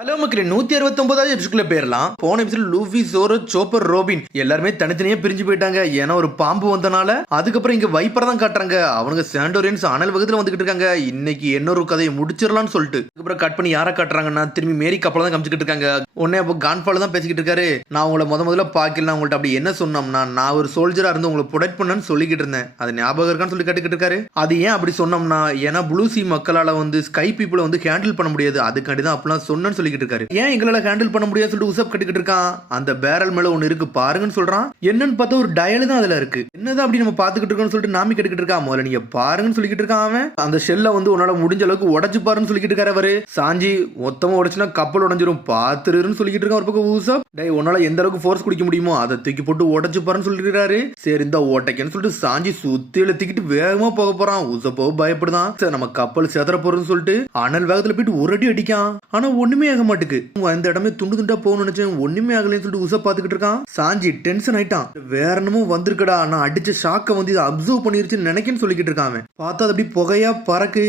Hello மக்களே 169வது எபிசோட்ல பேரலாம். போன எபிசோட் லூஃபி, சோரோ, சோப்பர், ரோபின் எல்லாருமே தனித்தனியா பிரிஞ்சு போயிட்டாங்க. ஏன்னா ஒரு பாம்பு வந்தனால. அதுக்கப்புறம் இங்க வைப்பர் தான் காட்டுறாங்க. அவனுங்க சாண்டோரியன்ஸ் அனல் வகத்துல வந்துகிட்டு இருக்காங்க. இன்னைக்கு இன்னொரு கதையை முடிச்சிடலாம்னு சொல்லிட்டு அதுக்கப்புறம் கட் பண்ணி யாரை காட்டுறாங்கன்னா திரும்பி மேரி கப்பல தான் காமிச்சிட்டு இருக்காங்க. உடனே அப்போ கான்ஃபால தான் பேசிக்கிட்டு இருக்காரு. நான் உங்களை முதல்ல பார்க்கலாம், உங்கள்ட்ட அப்படி என்ன சொன்னோம்னா நான் ஒரு சோல்ஜரா இருந்து உங்களை ப்ரொடெக்ட் பண்ணேன்னு சொல்லிக்கிட்டு இருந்தேன். அது ஞாபகம் இருக்கான்னு சொல்லி கேட்டுக்கிட்டு இருக்காரு. அது ஏன் அப்படி சொன்னோம்னா ஏன்னா ப்ளூ சி மக்களால வந்து ஸ்கை பீப்புளை வந்து ஹேண்டில் பண்ண முடியாது, அதுக்காண்டி தான் அப்படிலாம் சொன்னேன்னு சொல்லிக்கிட்டு இருக்காரு. ஏன் எங்களால ஹேண்டில் பண்ண முடியாது சொல்லிட்டு உசப் கட்டிக்கிட்டு இருக்கான். அந்த பேரல் மேல ஒன்னு இருக்கு பாருங்கன்னு சொல்றான். என்னன்னு பார்த்தா ஒரு டயல் தான் அதுல இருக்கு. என்னதான் அப்படி நம்ம பாத்துக்கிட்டு இருக்கோம்னு சொல்லிட்டு நாமி கட்டிக்கிட்டு இருக்கான். முதல்ல நீங்க பாருங்கன்னு சொல்லிக்கிட்டு இருக்கான். அவன் அந்த ஷெல்ல வந்து உன்னால முடிஞ்ச அளவுக்கு உடைச்சு பாருன்னு சொல்லிக்கிட்டு இருக்காரு. அவரு சாஞ்சி மொத்தமா உடைச்சுனா கப்பல் உடஞ்சிரும் பாத்துருன்னு சொல்லிக்கிட்டு இருக்கான். ஒரு பக்கம் உசப் டேய் உன்னால எந்த அளவுக்கு ஃபோர்ஸ் குடிக்க முடியுமோ அதை தூக்கி போட்டு உடைச்சு பாருன்னு சொல்லிட்டு இருக்காரு. சரி இந்த ஓட்டைக்குன்னு சொல்லிட்டு சாஞ்சி சுத்தி இழுத்திக்கிட்டு வேகமா போக போறான். உசப்போ பயப்படுதான். சரி நம்ம கப்பல் சேதற போறதுன்னு சொல்லிட்டு அனல் வேகத்துல போயிட்டு ஒரு அடி அடிக்கான். ஆனா ஒண்ணுமே ஆக மாட்டுக்கு. இந்த இடமே துண்டு துண்டா போகணும்னு நினைச்சேன், ஒண்ணுமே ஆகலன்னு சொல்லிட்டு உசப் பாத்துக்கிட்டு இருக்கான். சாஞ்சி டென்ஷன் ஆயிட்டான். வேற என்னமோ வந்திருக்கடா, நான் அடிச்ச ஷாக்க வந்து இதை அப்சர்வ் பண்ணிருச்சுன்னு நினைக்கன்னு சொல்லிக்கிட்டு இருக்கான். பார்த்தா அது அப்படி புகையா பறக்கு.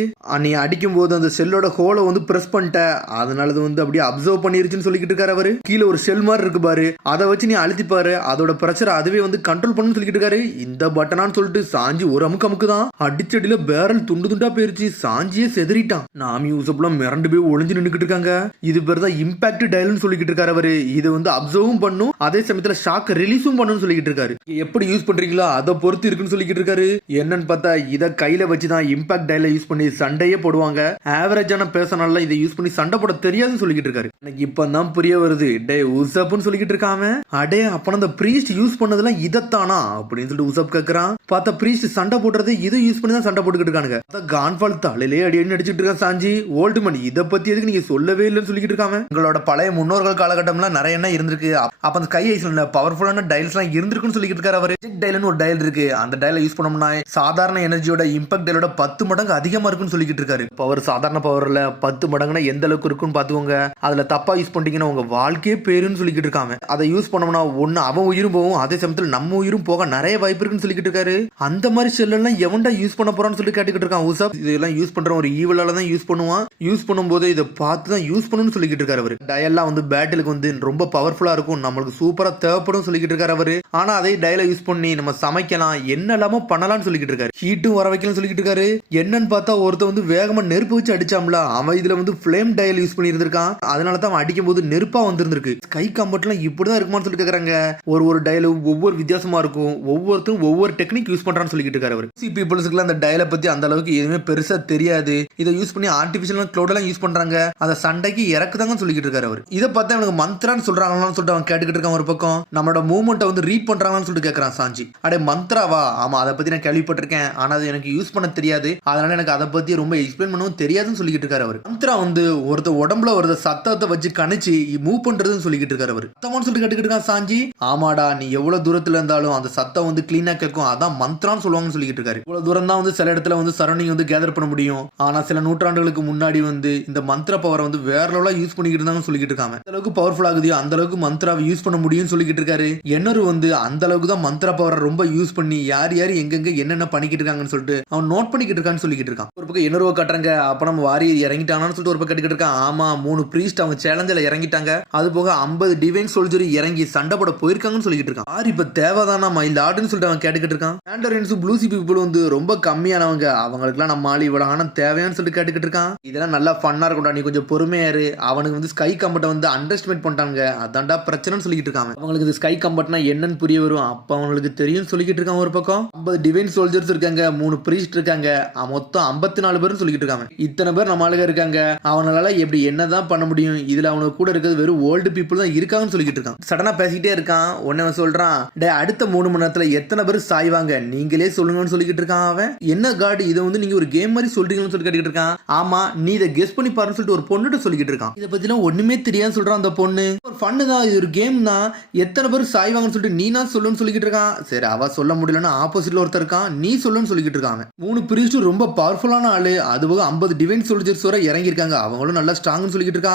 நீ அடிக்கும் போது அந்த செல்லோட ஹோலை வந்து பிரஸ் பண்ணிட்ட, அதனால அது வந்து அப்படியே அப்சர்வ் பண்ணிருச்சுன்னு சொல்லிக்கிட்டு இருக்காரு. அவரு கீழே ஒரு செல் மாதிரி இருக்கு பாரு, அதை வச்சு நீ அழுத்தி பாரு, அதோட பிரஷர் அதுவே வந்து கண்ட்ரோல் பண்ணுன்னு சொல்லிக்கிட்டு இருக்காரு. இந்த பட்டனான்னு சொல்லிட்டு சாஞ்சி ஒரு அமுக்குதான். அடிச்சடியில பேரல் துண்டு துண்டா போயிருச்சு. சாஞ்சியே செதறிட்டான். நாமி உசப்லாம் மிரண்டு போய் ஒளிஞ்சு நின்னுக்கிட்டு இருக்காங்க. இது பேர் தான் இம்பாக்ட் டயல்னு சொல்லிக்கிட்டு இருக்காரு. அவரு இது வந்து அப்சர்வும் பண்ணும், அதே சமயத்துல ஷாக் ரிலீஸும் பண்ணுன்னு சொல்லிக்கிட்டு இருக்காரு. எப்படி யூஸ் பண்றீங்களோ அதை பொறுத்து இருக்குன்னு சொல்லிக்கிட்டு இருக்காரு. என்னன்னு பார்த்தா இதை கையில வச்சுதான் இம்பாக்ட் டயலை யூஸ் பண்ணி சண்டையே போடுவாங்க. ஆவரேஜான பேசனால இதை யூஸ் பண்ணி சண்டை போட தெரியாதுன்னு சொல்லிக்கிட்டு இருக்காரு. எனக்கு இப்பதான் புரிய வருது. டே உசப்னு சொல்லிக்கிட்டு இருக்காம, அடே அப்ப அந்த பிரீஸ்ட் யூஸ் பண்ணதெல்லாம் இதத்தானா அப்படின்னு சொல்லிட்டு உசப் கேக்குறான். பார்த்தா பிரீஸ்ட் சண்டை போடுறது இதை யூஸ் பண்ணி தான் சண்டை போட்டுக்கிட்டு இருக்கானுங்க. கான்ஃபால் தலையிலே அடி அடி அடிச்சுட்டு இருக்கான். சாஞ்சி ஓல்டுமன் இதை பத்தி எதுக்கு நீங்க சொல்லவே இல்லைன்னு சொல்லிக்கிட்டு இருக்காங்க. உங்களோட பழைய முன்னோர்கள் காலகட்டம்லாம் நிறைய என்ன இருந்திருக்கு. அப்ப அந்த ஸ்கை ஐஸ்ல பவர்ஃபுல்லான டயல்ஸ் எல்லாம் இருந்திருக்குன்னு சொல்லிக்கிட்டு இருக்காரு. அவர் டயல்னு ஒரு டயல் இருக்கு, அந்த டயலை யூஸ் பண்ணோம்னா சாதாரண எனர்ஜியோட இம்பாக்ட் டயலோட 10 மடங்கு அதிகமா இருக்குன்னு சொல்லிக்கிட்டு இருக்காரு. பவர் சாதாரண பவர்ல 10 மடங்குனா எந்த அளவுக்கு இருக்குன்னு பாத்துக்கோங்க. அதுல தப்பா யூஸ் பண்ணிட்டீங்கன்னா உங்க வாழ்க்கையே பேருன்னு சொல்லிக்கிட்டு இருக்காங்க. அதை யூஸ் பண்ணோம்னா ஒன்னு அவன் உயிரும் போகும், அதே சமயத்தில் நம்ம உயிரும் போக நிறைய வாய்ப்பு இருக்குன்னு சொல்லிக்கிட்டு இருக்காரு. அந்த மாதிரி செல்லாம் எவன்டா யூஸ் பண்ண போறான்னு சொல்லி கேட்டுக்கிட்டு இருக்கான். உசப் இதெல்லாம் யூஸ் பண்ற ஒரு ஈவலால தான் யூஸ் பண்ணுவான். யூஸ் பண்ணும்போது இதை பார்த்து தான் யூஸ் பண்ணணும்னு சொல்லிக்கிட்டு இருக்காரு. அவர் டயல்லாம் வந்து பேட்டிலுக்கு வந்து ரொம்ப பவர்ஃபுல்லா இருக்கும், நம்மளுக்கு சூப்பரா தேவைப்படும் சொல்லிக்கிட்டு இருக்காரு. அவரு ஆனா அதே டயலை யூஸ் பண்ணி நம்ம சமைக்கலாம், என்ன இல்லாம பண்ணலாம்னு சொல்லிக்கிட்டு இருக்காரு. ஹீட்டும் வர வைக்கலாம் சொல்லிக்கிட்டு இருக்காரு. என்னன்னு பார்த்தா ஒருத்த வந்து வேகமா நெருப்பு வச்சு அடிச்சாம்ல, அவன் இதுல வந்து ஃபிளேம் டயல் யூஸ் பண்ணி இருந்திருக்கான். அதனால தான் அவன் அடிக்கும் போது நெருப்பா வந்திருந்திருக்கு. ஸ்கை காம்பட்லாம் இப்படிதான் இருக்குமான்னு சொல்லிட்டு கேக்குறாங்க. ஒரு டயலும் ஒவ்வொரு வித்தியாசமா இருக்கும், ஒவ்வொருத்தரும் ஒவ்வொரு டெக்னிக் யூஸ் பண்றான்னு சொல்லிக்கிட்டு இருக்காரு. அவர் சி பீப்புள்ஸ்க்குலாம் அந்த டயலை பத்தி அந்த அளவுக்கு எதுவுமே பெருசா தெரியாது. இதை யூஸ் பண்ணி ஆர்டிபிஷியல் க்ளவுட் எல்லாம் யூஸ் பண்றாங்க, அதை சண்டைக்கு இறக்குதாங்கன்னு சொல்லிக்கிட்டு இருக்காரு. அவர் இதை பார்த்தா எனக்கு மந்த்ரான்னு சொல்றாங்களான்னு சொல்லிட்டு அவன் கேட்டுக்கிட்டு இருக்கான். ஒரு பக்கம் நம்மளோட மூவ்மெண்ட்டை வந்து ரீட் பண்றாங்கன்னு சொல்லிட்டு கேட்கறான் சாஞ்சி. அடே மந்த்ராவா? ஆமா அதை பத்தி நான் கேள்விப்பட்டிருக்கேன், ஆனா அது எனக்கு யூஸ் பண்ண தெரியாது, அதனால எனக்கு அதை பத்தி ரொம்ப எக்ஸ்பிளைன் பண்ணவும் தெரியாதுன்னு சொல்லிக்கிட்டு இருக்காரு. அவர் மந்த்ரா வந்து ஒருத்த உடம்புல ஒரு சத்தத்தை வச்சு கணிச்சு மூவ் பண்றதுன்னு சொல்லிக்கிட்டு இருக்காரு. அவர் சத்தமான்னு சொல்லிட்டு கேட்டுக்கிட்டு இருக்கான் சாஞ்சி. ஆமாடா, நீ எவ்வளவு தூரத்துல இருந்தாலும் அந்த சத்தம் வந்து கிளீனா கேட்கும், அதான் மந்த்ரான்னு சொல்லுவாங்கன்னு சொல்லிக்கிட்டு இருக்காரு. இவ்வளவு தூரம் தான் வந்து சில இடத்துல வந்து சரௌண்டிங் வந்து கேதர் பண்ண முடியும், ஆனா சில நூற்றாண்டுகளுக்கு முன்னாடி வந்து இந்த மந்த்ரா பவரை வந்து வேற லெவலா யூஸ் பண்ணிக்கிட்டு இருந்தாங்கன்னு சொல்லிக்கிட்டு இருக்காங்க. அந்த அளவுக்கு பவர்ஃபுல் ஆகுது, அந்த அளவுக்கு மந்த்ராவை யூஸ் பண்ண முடியும்னு சொல்லிக்கிட்டு இருக்காரு. என்னரு வந்து அந்த அளவுக்கு தான் மந்த்ரா பவரை ரொம்ப யூஸ் பண்ணி யார் யார் எங்கெங்க என்னென்ன பண்ணிக்கிட்டு இருக்காங்கன்னு சொல்லிட்டு அவன் நோட் பண்ணிக்கிட்டு இருக்கான்னு சொல்லிக்கிட்டு இருக்கான். ஒரு பக்கம் என்னருவா கட்டுறாங்க, அப்ப நம்ம வாரியர் இறங்கிட்டாங்கன்னு சொல்லிட்டு ஒரு பக்கம் கட்டிக்கிட்டு இருக்கான். ஆமா 3 பிரீஸ்ட் அவங்க சேலஞ்சில் இறங்கிட்டாங்க, அது போக 50 டிவைன் சோல்ஜர் இறங்கி சண்டை போட போயிருக்காங்கன்னு சொல்லிக்கிட்டு இருக்கான். ஆறு இப்ப தேவைதானா இல்ல ஆடுன்னு சொல்லிட்டு அவன் கேட்டுக்கிட்டு இருக்கான். சாண்டோரியன்ஸ் ப்ளூ சி பீப்புள் வந்து ரொம்ப கம்மியானவங்க, அவங்களுக்குலாம் நம்ம ஆளு இவ்வளவு ஆனா தேவையான்னு சொல்லிட்டு கேட்டுக்கிட்டு இருக்கான். இதெல்லாம் நல்லா ஃபன்னா இருக்கும்டா, நீ கொஞ்சம் பொறுமையாரு, அவனுக்கு வந்து ஸ்கை கம்பட்டை வந்து அண்டர்ஸ்டிமேட் பண்ணிட்டாங்க, அதான்டா பிரச்சனைன்னு சொல்லிட்டு இருக்காங்க. அவங்களுக்கு இந்த ஸ்கை கம்பட்னா என்னன்னு புரிய வரும், அப்ப அவங்களுக்கு தெரியும் சொல்லிக்கிட்டு இருக்காங்க. ஒரு பக்கம் 50 டிவைன் சோல்ஜர்ஸ் இருக்காங்க, 3 பிரீஸ்ட் இருக்காங்க, மொத்தம் 54 பேரும் சொல்லிக்கிட்டு இருக்காங்க. இத்தனை பேர் நம்ம ஆளுங்க இருக்காங்க, அவனால எப்படி என்னதான் பண்ண முடியும், இதுல அவனுக்கு கூட இருக்கிறது வெறும் ஓல்டு பீப்புள் தான் இருக்காங்கன்னு சொல்லிக்கிட்டு இருக்கான். சடனா பேசிக்கிட்டே இருக்கான். உடனே சொல்றான், டே அடுத்த 3 மணி நேரத்துல எத்தனை பேர் சாய்வாங்க நீங்களே சொல்லுங்கன்னு சொல்லிக்கிட்டு இருக்கான். அவன் என்ன கார்டு இதை வந்து நீங்க ஒரு கேம் மாதிரி சொல்றீங்கன்னு சொல்லி கேட்டுக்கிட்டு இருக்கான். ஆமா நீ இதை கெஸ் பண்ணி பாருன்னு சொல்லிட்டு ஒரு பொண்ணுட்டு சொல்லிக்கிட்டு இருக்கான். இதை பத்திலாம் ஒண்ணுமே தெரியாதுன்னு சொல்றான் அந்த பொண்ணு. ஒரு ஃபன்னு தான், இது ஒரு கேம் தான், எத்தனை பேர் சாய்வாங்கன்னு சொல்லிட்டு நீ தான் சொல்லுன்னு சொல்லிக்கிட்டு இருக்கான். சரி அவ சொல்ல முடியலன்னா ஆப்போசிட்ல ஒருத்தர் இருக்கான், நீ சொல்லுன்னு சொல்லிக்கிட்டு இருக்காங்க. 3 பிரீஸ்ட் ரொம்ப பவர்ஃபுல்லான ஆளு, அதுபோக 50 டிவைன் சோல்ஜர்ஸ் வரை இறங்கி இருக்காங்க, அவங்களும் நல்லா ஸ்ட்ராங்னு சொல்லிக்கிட்டு இருக்கான்.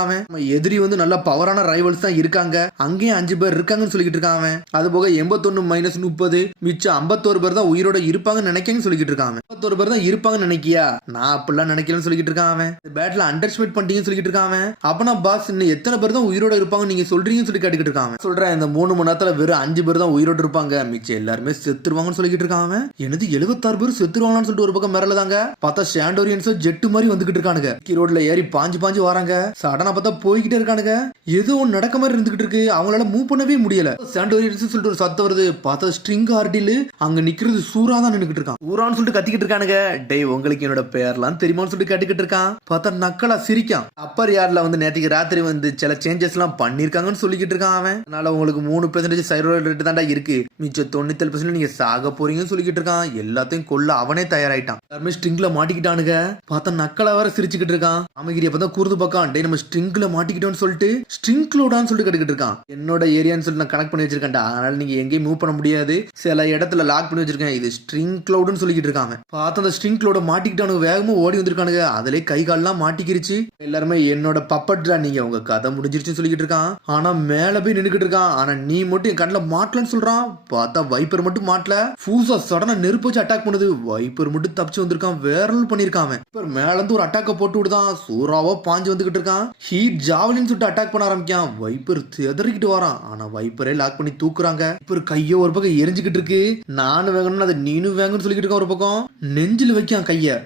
எதிரி வந்து நல்ல பவரான ரைவல்ஸ் தான் இருக்காங்க, அங்கேயும் 5 பேர் இருக்காங்கன்னு சொல்லிக்கிட்டு இருக்கான். அது போக 81 - 30 மிச்சம் 51 பேர் தான் உயிரோட இருப்பாங்கன்னு நினைக்கன்னு சொல்லிக்கிட்டு இருக்காங்க. 51 பேர் தான் இருப்பாங்கன்னு நினைக்கியா? நான் அப்படிலாம் நினைக்கலன்னு சொல்லிக்கிட்டு இருக்கான். பேட்ல அண்டர்ஸ்டிமேட் பண்ணிட்டீங்கன்னு சொல்லிக்கிட்டு இருக்கான். அப்பனா பாஸ் இன்னும் எத்தனை பேர் தான் உயிரோட இருப்பாங்க நீங்க சொல்றீங்கன்னு சொல்லி கேட்டுக்கிட்டு இருக்காங்க. சொல்றேன் இந்த 3 மணி நேரத்துல வெறும் 5 பேர் தான் உயிரோட இருப்பாங்க, மிச்சம் எல்லாருமே செத்துருவாங்கன்னு சொல்லிக்கிட்டு இருக்காங்க. எனது 76 பேர் செத்துருவாங்கன்னு சொல்லிட்டு ஒரு பக்கம் மிரளதாங்க. பார்த்தா சாண்டோரியன்ஸ் ஜெட்டு மாதிரி வந்துகிட்டு இருக்கானுங்க. ரோட்ல ஏறி பாஞ்சு வராங்க. சடனா பார்த்தா போய்கிட்டே இருக்கானுங்க. ஏதோ ஒன்று நடக்க மாதிரி இருந்துகிட்டு இருக்கு. அவங்களால மூவ் பண்ணவே முடியல. சாண்டோரியன்ஸ் சொல்லிட்டு ஒரு சத்தம் வருது. பார்த்தா ஸ்ட்ரிங் ஆர்டில் அங்க நிக்கிறது சூரா தான் நின்னுகிட்டு இருக்கான். ஊரான்னு சொல்லிட்டு கத்திக்கிட்டு இருக்கானுங்க. டேய் உங்களுக்கு என்னோட பேர்லாம் தெரியுமான்னு சொல்லிட்டு கேட்டுக்கிட்டு இருக்கான். பார்த்தா நக்கலா சிரிக்கான். அப்பர் யார்ல வந்து நேற்றுக்கு ராத்திரி வந்து சில சேஞ்சஸ் எல்லாம் பண்ணிருக்காங்கன்னு சொல்லிக்கிட்டு இருக்கான் அவன். அதனால உங்களுக்கு 3% சைரோல் ரேட் தான்டா இருக்கு, மிச்சம் 97% நீங்க சாக போறீங்கன்னு சொல்லிக்கிட்டு இருக்கான். எல்லாத்தையும் கொல்ல அவனே தயாராயிட்டான். எல்லாருமே ஸ்ட்ரிங்ல மாட்டிக்கிட்டானுங்க. பார்த்தா நக்கலா வேற சிரிச்சுக்கிட்டு இருக்கான். ராமகிரி அப்பதான் கூர்ந்து பார்க்கான். டே நம்ம ஸ்ட்ரிங்ல மாட்டிக்கிட்டோம்னு சொல்லிட்டு ஸ்ட்ரிங்க்லோடான்னு சொல்லிட்டு கேட்டுக்கிட்டு இருக்கான். என்னோட ஏரியான்னு சொல்லிட்டு நான் கனெக்ட் பண்ணி வச்சிருக்கேன்டா, அதனால நீங்க எங்கேயும் மூவ் பண்ண முடியாது, சில இடத்துல லாக் பண்ணி வச்சிருக்கேன், இது ஸ்ட்ரிங் கிளவுட்னு சொல்லிக்கிட்டு இருக்காங்க. பார்த்தா அந்த ஸ்ட்ரிங் கிளவுட மாட்டிக்கிட்டானுங்க. வேகமா ஓடி வந்திருக்கானுங்க. அதிலே கை கால்லாம் மாட்டிக்கிருச்சு. எல்லாருமே என்னோட பப்பட்ரா, நீங்க உங்க கதை முடிஞ்சிருச்சுன்னு சொல்லிக்கிட்டு இருக்கான். ஆனா மேல போய் நின்னுக்கிட்டு இருக்கான். ஆனா நீ மட்டும் என் கண்ணில் மாட்டலன்னு சொல்றான். பார்த்தா வைப்பர் மட்டும் மாட்டல. ஃபூசா சடனா நெருப்பு வச்சு அட்டாக் பண்ணுது. வைப்பர் மட்டும் தப்பிச்சு வந்திருக்கான். வேற பண்ணிருக்கான். இப்ப மேல இருந்து ஒரு அட்டாக்க போட்டு விடுதான். சூறாவா பாஞ்சு வந்துகிட்டு இருக்கான். ஹீட் ஜாவலின்னு சொல்லிட்டு அட்டாக் பண்ண ஆரம்பிக்கான். வைப்பர் திதறிக்கிட்டு வரான். ஆனா வைப்பரே லாக் பண்ணி தூக்குறாங்க. இப்ப கையோ ஒரு பக்கம் எரிஞ்சுக்கிட்டு இருக்கு. நானும் வேகணும்னு அதை நீனும் வேங்கன்னு சொல்லிக்கிட்டு இருக்கான். ஒரு பக்கம் நெஞ்சில் வைக்கான் கைய.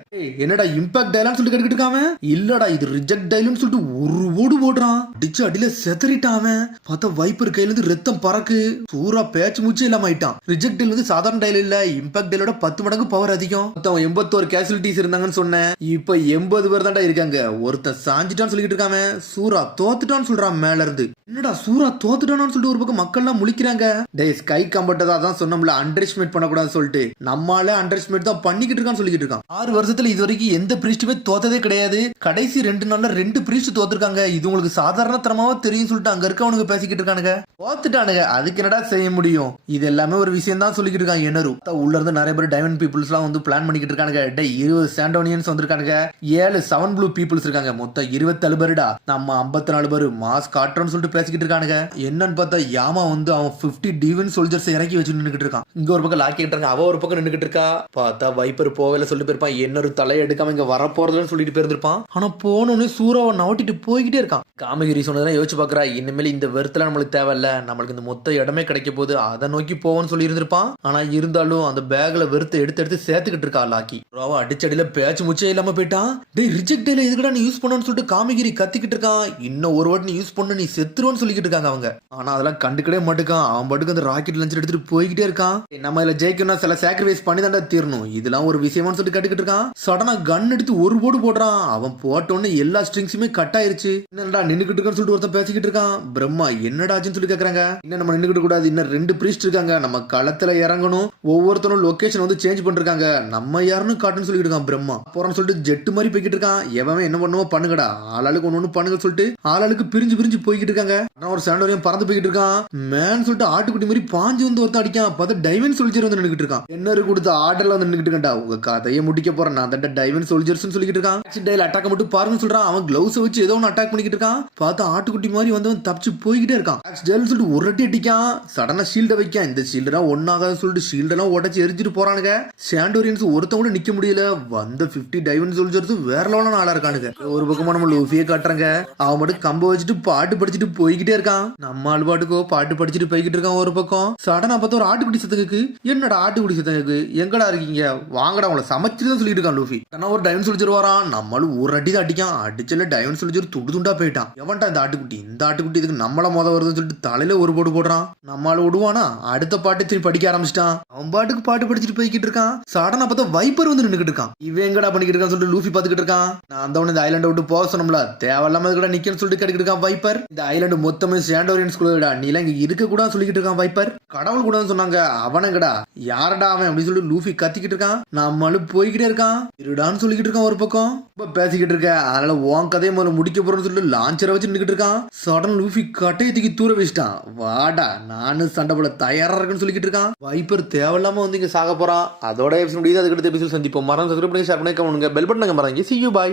என்னடா இம்பாக்ட் டைலான்னு சொல்லிட்டு கேட்டுக்கிட்டு இருக்காம. இல்லடா இது ரிஜெக்ட் டைலுன்னு சொல்லிட்டு ஒரு ஓடு போடுறான். டிச்சு அடியில செதறிட்டான். பார்த்தா வைப்பர் கையில இருந்து ரத்தம் பறக்கு. சூறா பேச்சு மூச்சு இல்லாம ஆயிட்டான். ரிஜெக்ட் டைல் வந்து சாதாரண டைல் இல்ல, இம்பாக்ட் டைலோட 10 மடங்கு பவர் அதிகம். 81 கேசுவலிட்டிஸ் இருந்தாங்கன்னு சொன்னேன். இப்ப 80 பேர் தான்டா இருக்காங்க. ஒருத்தன் சாஞ்சிட்டான்னு சொல்லிட்டு இருக்காம. சூறா தோத்துட்டான்னு சொல்றான் மேல இருந்து. என்னடா சூறா தோத்துட்டான்னு சொல்லிட்டு ஒரு பக்கம் மக்கள் எல்லாம் முழிக்கிறாங்க. டேய் ஸ்கை கம்பட்டதா தான் சொன்னோம்ல, அண்டர் எஸ்டிமேட் பண்ணக்கூடாதுன்னு சொல்லிட்டு. நம்மால அண்டர் எஸ்டிமேட் தான் பண்ணிக்கிட்டு இருக்கான்னு சொல்லிட்டு இருக்கான். 6 வருஷத்துல இது வரைக்கும் எந்த பிரீஸ்டுமே தோத்ததே கிடையாது. கடைசி 2 நாள்ல 2 பிரீஸ்ட் தோத்துருக்காங்க. இது உங்களுக்கு சாதாரண தரமாவா தெரியும் சொல்லிட்டு அங்க இருக்கவனுங்க பேசிக்கிட்டு இருக்கானுங்க. தோத்துட்டானுங்க, அதுக்கு என்னடா செய்ய முடியும்? இது எல்லாமே ஒரு விஷயம் தான் சொல்லிக்கிட்டு இருக்கான். என்னரு உள்ள இருந்து நிறைய பேர் டைமண்ட் பீப்புள்ஸ் எல்லாம் வந்து பிளான் பண்ணிக்கிட்டு இருக்கானுங்க. டே 20 சாண்டோனியன்ஸ் வந்திருக்கானுங்க. 7 7 ப்ளூ பீப்புள்ஸ் இருக்காங்க. மொத்தம் 27 பேருடா. நம்ம 54 பேர் மாஸ் காட்டுறோம்னு சொல்லிட்டு பேசிக்கிட்டு இருக்கானுங்க. என்னன்னு பார்த்தா யாமா வந்து அவன் 50 டிவன் சோல்ஜர்ஸ் இறக்கி வச்சு நின்னுக்கிட்டு இருக்கான். இங்க ஒரு பக்கம் லாக்கிட்டு இருக்காங்க. அவ ஒரு பக்கம் நின்னுக்கிட்டு இருக்கா. பார்த்தா வைப்பர் போகல சொல்லிட்டு போயிருப்பான். என்னொரு தலை எடுக்காம இங்க வர போறதுன்னு சொல்லிட்டு போயிருந்திருப்பான். ஆனா போனோன்னு சூறாவை நவட்டிட்டு போய்கிட்டே இருக்கான். காமகிரி சொன்னதெல்லாம் யோசிச்சு பாக்குறா. இனிமேல் இந்த வெறுத்துல நம்மளுக்கு தேவையில்ல, நம்மளுக்கு இந்த மொத்த இடமே கிடைக்க போது, அதை நோக்கி போவோம்னு சொல்லி இருந்திருப்பான். ஆனா இருந்தாலும் அந்த பேக்ல வெறுத்து எடுத்து சேர்த்துக்கிட்டு இருக்கா லாக்கி. அடிச்சடியில பேச்சு முச்சே இல்லாம போயிட்டான். டே ரிஜெக்ட் டேல எதுக்குடா நீ யூஸ் பண்ணணும்னு சொல்லிட்டு காமகிரி கத்திக்கிட்டு இருக்கான். இன்னும் ஒரு வாட்டி நீ யூஸ் பண்ண நீ செத்துருவோன்னு சொல்லிக்கிட்டு இருக்காங்க அவங்க. ஆனா அதெல்லாம் கண்டுக்கவே மாட்டுக்கான். அவன் பாட்டுக்கு அந்த ராக்கெட் லஞ்ச் எடுத்துட்டு போய்கிட்டே இருக்கான். நம்ம இதுல ஜெயிக்கணும், சில சாக்ரிஃபைஸ் பண்ணி தாண்டா தீரணும், இதெல்லாம் ஒரு விஷயமானு சொல்லிட்டு கட்டுக்கிட்டு இருக்கான். சடனா கன் எடுத்து ஒரு போடு போடுறான். அவன் போட்டோன்னு எல்லா ஸ்ட்ரிங்ஸுமே கட் ஆயிருச்சு. என்னடா நின்னுக்கிட்டு இருக்கான்னு சொல்லிட்டு ஒருத்தன் பேசிக்கிட்டு இருக்கான். பிரம்மா என்னடாச்சுன்னு சொல்லி கேக்குறாங்க. இன்னும் நம்ம நின்னுக்கிட்டு கூடாது, இன்னும் 2 பிரீஸ்ட் இருக்காங்க, நம்ம களத்துல இறங்கணும், ஒவ்வொருத்தரும் லொகேஷன் வந்து சேஞ்ச் பண்ணிருக்காங்க, நம்ம யாருன்னு காட்டுன்னு சொல்லிட்டு இருக்கான் பிரம்மா. போறான்னு சொல்லிட்டு ஜெட்டு மாதிரி போய்கிட்டு இருக்கான். எவன் என்ன பண்ணுவோ பண்ணுங்கடா, ஆளாளுக்கு ஒண்ணு பண்ணுங்க சொல்லிட்டு ஆளாளுக்கு பிரிஞ்சு போய்கிட்டு இருக்காங்க. ஒரு சாண்டோரியம் பறந்து போய்கிட்டு இருக்கான். மேன் சொல்லிட்டு ஆட்டுக்குட்டி மாதிரி பாஞ்சு வந்து ஒருத்தன் அடிக்கான். பார்த்தா டைமண்ட் சோல்ஜர் வந்து நின்னுக்கிட்டு இருக்கான். என்ன கொடுத்த ஆர்டர்ல வந்து நின்னுக்கிட்டு இருக்கா. உங்க கதையை முடிக்க போறேன் நான் தான் டைமண்ட் சோல்ஜர்ஸ் சொல்லிட்டு இருக்கான். ஆக்சிடென்ட் அட்டாக் மட்டும் பாருன்னு சொல்றான். அவன் கிளவுஸ் வச்சு ஏதோ ஒன்று அட்டாக் பண்ணிக்கிட்டு இருக்கான். பார்த்தா ஆட்டுக்குட்டி மாதிரி வந்து தப்பிச்சு போய்கிட்டே இருக்கான். ஆக்சிடென்ட் சொல்லிட்டு ஒரு அடி அடிக்கான். சடனா ஷீல்ட வைக்கான். இந்த ஷீல்டெல்லாம் ஒன்னாகாத சொல்லிட்டு ஷீல்டெல்லாம் உடச்சு எரிஞ்சிட்டு போறானுங்க. சாண்டோரியன்ஸ் ஒருத்தன் கூட நிக்க முடியல. வந்த 50 டைமண்ட் சோல்ஜர்ஸ் வேற லெவலான ஆளா இருக்கானுங்க. ஒரு பக்கமா நம்ம லூஃபியை காட்டுறாங்க. அவன் மட்டும் கம்ப வச்சுட்டு பாட்டு படிச்சுட்டு போய்கிட்டே இருக்கான். நம்ம ஆள் பாட்டுக்கோ பாட்டு படிச்சுட்டு போய்கிட்டு இருக்கான். ஒரு பக்கம் சடனா பார்த்தா ஒரு ஆட்டுக்குட்டி சத்தத்துக்கு. என்னடா ஆட்டுக்குட்டி சத்தத்துக்கு எங்கடா இருக்கீங்க, வாங்கடா உங்களை சமைச்சுதான் சொல்லிட்டு இருக்கான் லூஃபி. ஆனா ஒரு டைமண்ட் சோல்ஜர் வரான். நம்மளும் ஒரு அடி தான் அடிக்கான். அடிச்சல டைமண்ட் சோல்ஜர் துண்டு துண்டா போயிட்டான். எவன்டா இந்த ஆட்டுக்குட்டி, இந்த ஆட்டுக்குட்டி இதுக்கு நம்மள வருதுன்னு சொல்லிட்டு தலையில ஒரு போடு போடுறான். நம்மளால விடுவானா, அடுத்த பாட்டு திருப்பி படிக்க ஆரம்பிச்சிட்டான். அவன் பாட்டுக்கு பாட்டு படிச்சுட்டு போய்கிட்டு இருக்கான். சடனா பார்த்தா வைப்பர் வந்து நின்னுக்கிட்டு இருக்கான். இவன் எங்கடா பண்ணிக்கிட்டு இருக்கான்னு சொல்லிட்டு லூஃபி பாத்துக்கிட்டு இருக்கான். நான் அந்த இந்த ஐலாண்டை விட்டு போக சொன்னோம்ல, தேவையில்லாம கூட நிக்கன்னு சொல்லிட்டு கேட்டுக்கிட்டு இருக்கான் வைப்பர். இந்த ஐலாண்டு மொத்தமே சாண்டோரியன்ஸ் குழுடா, நீ எல்லாம் இங்க இருக்க கூட சொல்லிக்கிட்டு இருக்கான் வைப்பர். கடவுள் கூட சொன்னாங்க. அவனங்கடா யாரடா அவன் அப்படின்னு சொல்லிட்டு லூஃபி கத்திக்கிட்டு இருக்கான். நம்மளும் போய்கிட்டே இருக்கான். இருடான்னு சொல்லிக்கிட்டு இருக்கான். ஒரு பக்கம் பேசிக்கிட்டு இருக்க. அதனால உன் கதையை முதல்ல முடிக்க போறேன்னு சொல்லிட்டு லான்ச்சரை வச்சு நின்னுக்கிட்டு இருக்கான். சடன் லூஃபி கட்டையை தூக்கி தூர வச்சிட்டான். வாடா நானும் சண்டை போட தயாரா இருக்குன்னு சொல்லிக்கிட்டு இருக்கான். வைப்பர் தேவையில்லாம வந்து இங்க சாக போறான். அதோட எபிசோட் முடியுது. அதுக்கு அடுத்த எபிசோட் சந்திப்போம். மறந்து சப்ஸ்கிரைப் பண்ணி ஷேர் பண்ணி கமெண்ட் பண்ணுங்க. பெல் பட்டன் மறந்து see you bye.